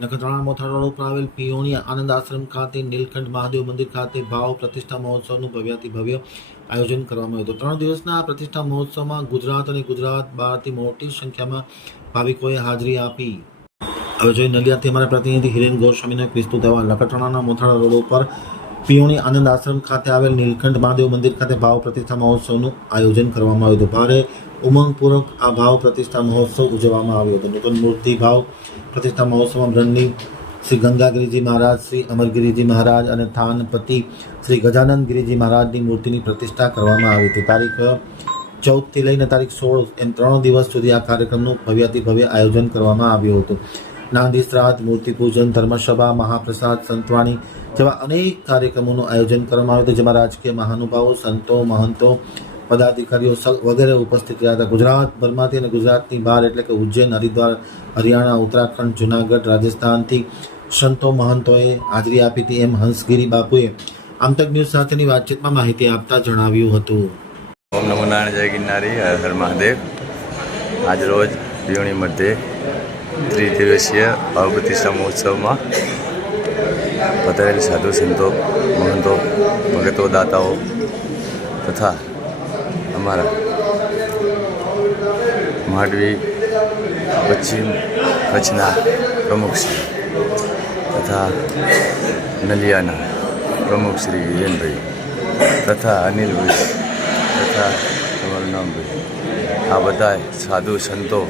Nakhatrana મોથા road ઉપર આવેલ પિયોણી આનંદ આશ્રમ ખાતે, નીલકંઠ મહાદેવ મંદિર ખાતે ભાવ પ્રતિષ્ઠા મહોત્સવનું ભવ્યાતિ ભવ્ય આયોજન કરવામાં આવ્યું હતું. ત્રણ દિવસના આ પ્રતિષ્ઠા મહોત્સવમાં ગુજરાત અને ગુજરાત બહારથી મોટી સંખ્યામાં ભાવિકોએ હાજરી આપી. હવે જોઈએ નલિયાથી અમારા પ્રતિનિધિ હિરેન ગોસ્વામીનો એક વિસ્તૃત અહેવાલ. નખત્રાણાના મોથાળા રોડ ઉપર પિયોણી આનંદ આશ્રમ ખાતે આવેલ નીલકંઠ મહાદેવ મંદિર ખાતે ભાવ પ્રતિષ્ઠા મહોત્સવનું આયોજન કરવામાં આવ્યું હતું. ભારે ઉમંગપૂર્વક આ ભાવ પ્રતિષ્ઠા મહોત્સવ ઉજવવામાં આવ્યો હતો. નૂતન મૂર્તિ ભાવ પ્રતિષ્ઠા મહોત્સવમાં બ્રહ્મની શ્રી ગંગાગીરીજી મહારાજ, શ્રી અમરગીરીજી મહારાજ અને થાનપતિ શ્રી ગજાનંદ ગિરિજી મહારાજની મૂર્તિની પ્રતિષ્ઠા કરવામાં આવી હતી. તારીખ ચૌદથી લઈને તારીખ સોળ એમ ત્રણ દિવસ સુધી આ કાર્યક્રમનું ભવ્યાતિ ભવ્ય આયોજન કરવામાં આવ્યું હતું. નાંદી, શ્રાદ્ધ, મૂર્તિ પૂજન, ધર્મસભા, મહાપ્રસાદ, સંતવાણી જેવા અનેક કાર્યક્રમોનું આયોજન કરવામાં આવ્યું હતું, જેમાં રાજકીય મહાનુભાવો, સંતો, મહંતો પદાધિકારીઓ વગેરે ઉપસ્થિત રહ્યા હતા. ગુજરાતભરમાંથી અને ગુજરાતની બહાર એટલે કે ઉજ્જૈન, હરિદ્વાર, હરિયાણા, ઉત્તરાખંડ, જુનાગઢ, રાજસ્થાનથી સંતો મહંતોએ હાજરી આપી હતી. એમ હંસગીરી બાપુએ આમતક ન્યૂઝ સાથેની વાતચીતમાં માહિતી આપતા જણાવ્યું હતું. ઓમ નમો નારાયણ, જય ગિરનારી, હર મહાદેવ. આજ રોજ પીવણી મધ્યે ત્રિદિવસીય ભાવ પ્રતિષ્ઠા મહોત્સવમાં પધારેલ સાધુ સંતો, મહંતો, ભગતો, દાતાઓ તથા અમારા માંડવી, પશ્ચિમ કચ્છના પ્રમુખશ્રી તથા નલિયાના પ્રમુખશ્રી શ્રી તથા અનિલભાઈ તથા તમારું નામ ભાઈ. આ બધા સાધુ સંતો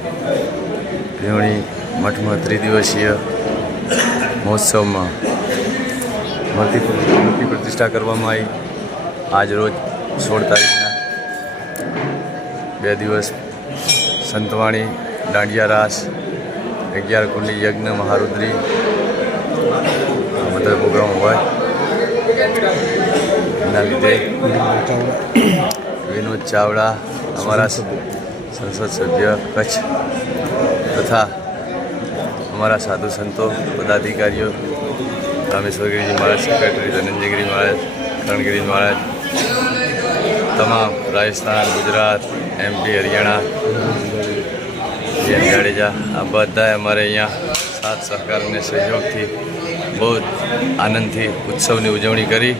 ભીવણી મઠમાં ત્રિદિવસીય મહોત્સવમાં મૂર્તિ મૂર્તિ પ્રતિષ્ઠા કરવામાં આવી. આજ રોજ સોળ તારીખના બે દિવસ સંતવાણી, દાંડિયા રાસ, અગિયાર કુંડી યજ્ઞ, મહારુદ્રી. બધા પ્રોગ્રામ હોય. એના લીધે વિનોદ ચાવડા, અમારા સંસદ સભ્ય, કચ્છ, તથા અમારા સાધુ સંતો, પદાધિકારીઓ, રામેશ્વરગીરીજી મહારાજ સેક્રેટરી ધનંજયગીરી મહારાજ કરણગીરી મહારાજ તમામ રાજસ્થાન, ગુજરાત એમપી હરિયાણા, જેમ જાડેજા આ બધાએ અમારે અહીંયા સાથ સહકારને સહયોગથી બહુ આનંદથી ઉત્સવની ઉજવણી કરી.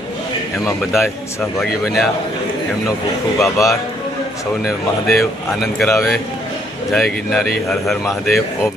એમાં બધાએ સહભાગી બન્યા. એમનો ખૂબ ખૂબ આભાર. સૌને મહાદેવ આનંદ કરાવે. જય ગિરનારી, હર હર મહાદેવ. ઓમ